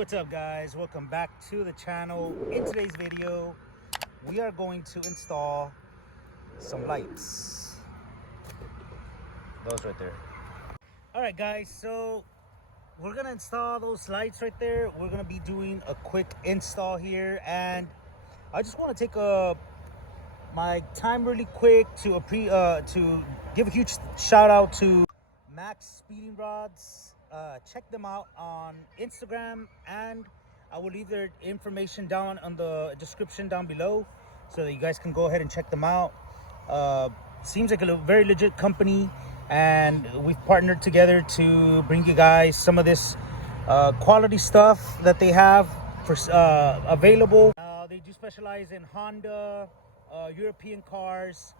What's up guys, welcome back to the channel. In today's video we are going to install some lights, those right there. All right guys, so we're gonna install those lights right there. We're gonna be doing a quick install here, and I just want to take my time really quick to give a huge shout out to Maxpeedingrods. Check them out on Instagram, and I will leave their information down on the description down below so that you guys can go ahead and check them out. Seems like a very legit company, and we've partnered together to bring you guys some of this quality stuff that they have for available. They do specialize in Honda, European cars,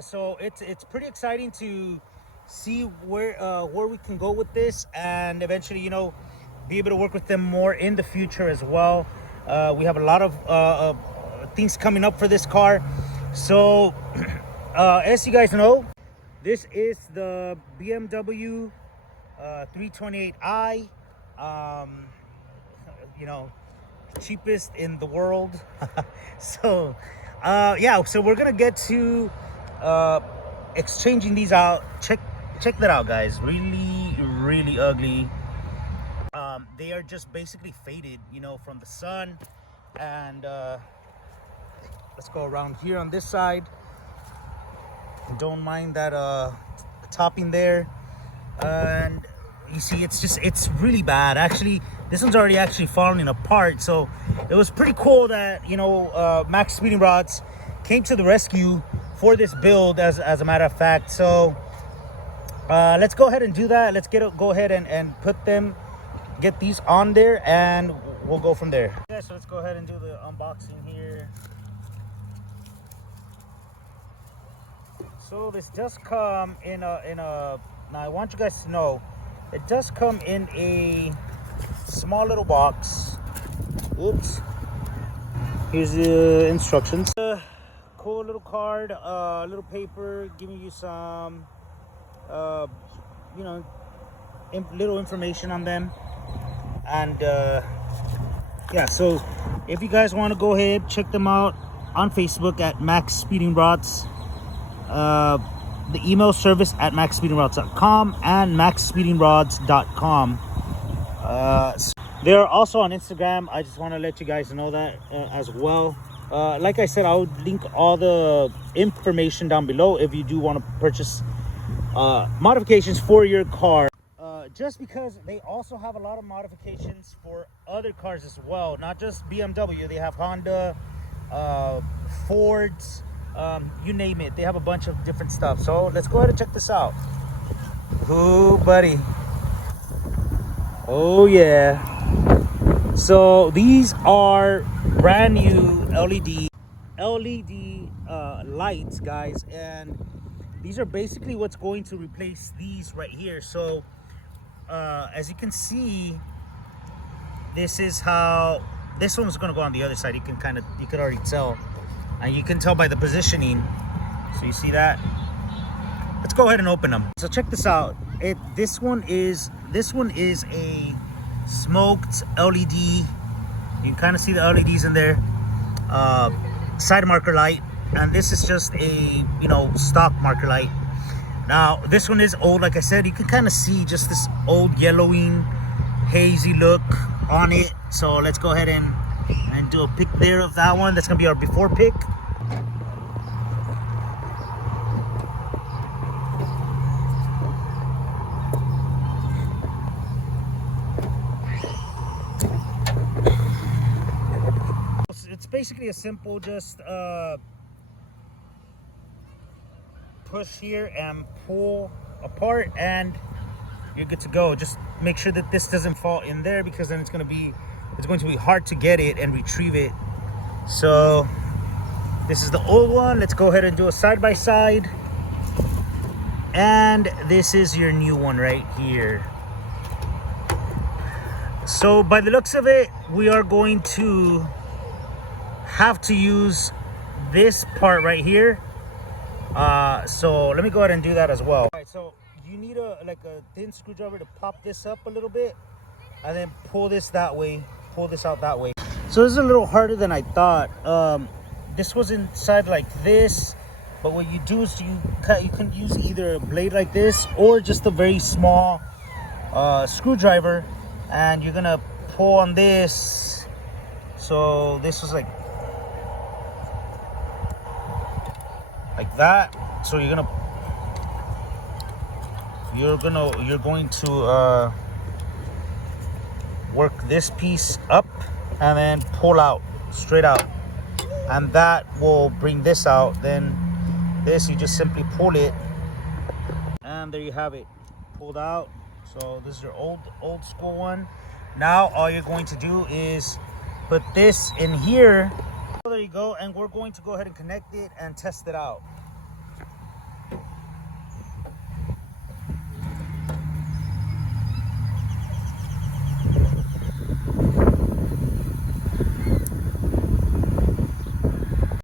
so it's pretty exciting to see where we can go with this, and eventually, you know, be able to work with them more in the future as well. We have a lot of things coming up for this car. So as you guys know, this is the BMW 328i, you know, cheapest in the world. So yeah, so we're gonna get to exchanging these out. Check that out guys, really ugly. They are just basically faded, you know, from the sun. And let's go around here on this side. Don't mind that topping there, and you see it's really bad. Actually, this one's already actually falling apart. So it was pretty cool that, you know, Maxpeedingrods came to the rescue for this build, as a matter of fact. So let's go ahead and do that. Let's go ahead and get these on there, and we'll go from there. Yeah, so let's go ahead and do the unboxing here. So this does come in a now I want you guys to know, it does come in a small little box. Oops. Here's the instructions. Cool little card, little paper giving you some you know, little information on them. And yeah, so if you guys want to go ahead, check them out on Facebook at Maxpeedingrods, the email service at maxpeedingrods.com and maxpeedingrods.com. They're also on Instagram. I just want to let you guys know that as well. Like I said, I would link all the information down below if you do want to purchase modifications for your car. Just because they also have a lot of modifications for other cars as well, not just BMW. They have Honda, Fords, you name it. They have a bunch of different stuff. So let's go ahead and check this out. Oh buddy, oh yeah. So these are brand new LED lights guys, and these are basically what's going to replace these right here. So as you can see, this is how this one's going to go on the other side. You could already tell, and you can tell by the positioning. So you see that. Let's go ahead and open them. So check this out. This one is a smoked LED. You can kind of see the LEDs in there. Side marker light, and this is just a, you know, stock marker light. Now this one is old. Like I said, you can kind of see just this old yellowing, hazy look on it. So let's go ahead and do a pic there of that one. That's gonna be our before pic. It's basically a simple just push here and pull apart, and you're good to go. Just make sure that this doesn't fall in there, because then it's going to be hard to get it and retrieve it. So this is the old one. Let's go ahead and do a side by side, and this is your new one right here. So by the looks of it, we are going to have to use this part right here. So let me go ahead and do that as well. All right, so you need a thin screwdriver to pop this up a little bit, and then pull this that way, pull this out that way. So this is a little harder than I thought. This was inside like this, but what you do is you can use either a blade like this or just a very small screwdriver, and you're gonna pull on this. So this was like that. So you're going to work this piece up and then pull out straight out, and that will bring this out. Then this, you just simply pull it, and there you have it, pulled out. So this is your old school one. Now all you're going to do is put this in here. So there you go, and we're going to go ahead and connect it and test it out.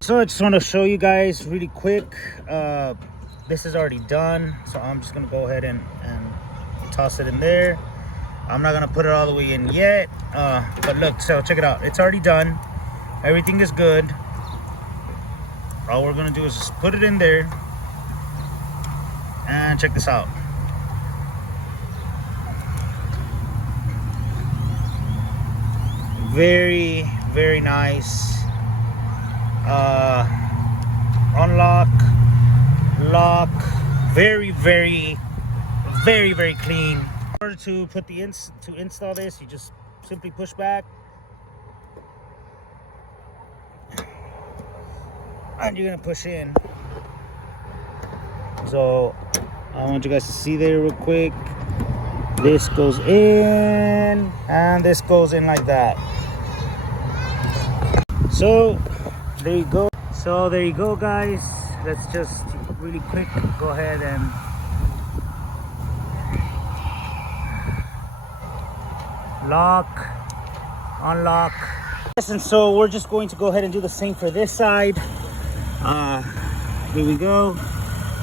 So I just want to show you guys really quick. This is already done, so I'm just gonna go ahead and toss it in there. I'm not gonna put it all the way in yet, but look, so check it out. It's already done. Everything is good. All we're gonna do is just put it in there, and check this out. Very, very nice. Unlock, lock, very, very, very, very clean. In order to put to install this, you just simply push back, and you're gonna push in. So I want you guys to see there real quick. This goes in, and this goes in like that. So there you go. So there you go, guys. Let's just really quick go ahead and lock, unlock. And so we're just going to go ahead and do the same for this side. Here we go.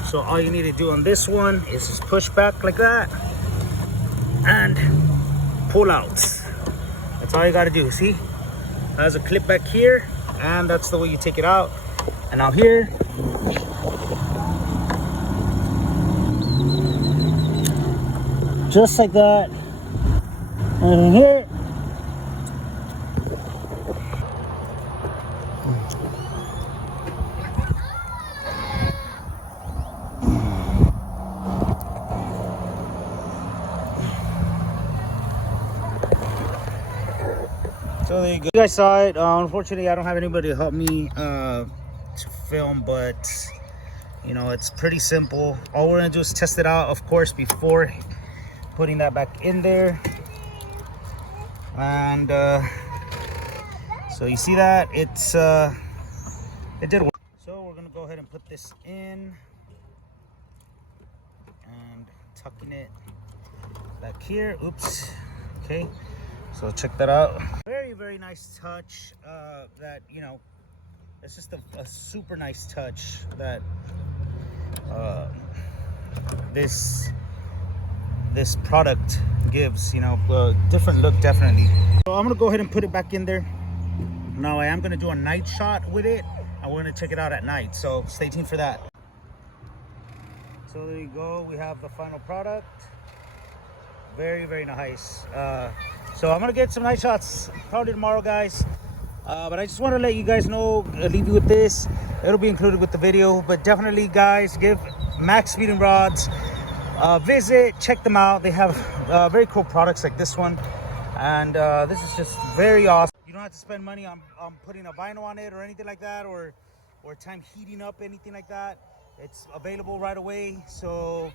So all you need to do on this one is just push back like that and pull out. That's all you got to do. See, there's a clip back here, and that's the way you take it out. And now here, just like that, and here, so there you go. You guys saw it. Unfortunately, I don't have anybody to help me to film, but you know, it's pretty simple. All we're gonna do is test it out, of course, before putting that back in there. And so you see that it did work. So we're gonna go ahead and put this in and tucking it back here. Oops. Okay, so check that out. Very, very nice touch. That, you know, it's just a super nice touch that this product gives, you know, a different look, definitely. So I'm gonna go ahead and put it back in there. Now I am gonna do a night shot with it, and we're gonna check it out at night, so stay tuned for that. So there you go, we have the final product. Very, very nice. So I'm gonna get some night shots probably tomorrow, guys. But I just want to let you guys know, leave you with this. It'll be included with the video, but definitely, guys, give Maxpeedingrods a visit, check them out. They have very cool products like this one, and this is just very awesome. You don't have to spend money on putting a vinyl on it or anything like that, or time heating up anything like that. It's available right away. So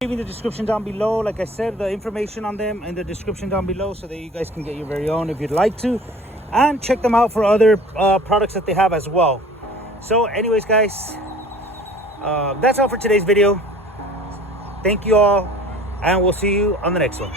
leaving the description down below, like I said, the information on them in the description down below, so that you guys can get your very own if you'd like to, and check them out for other products that they have as well. So anyways, guys, that's all for today's video. Thank you all, and we'll see you on the next one.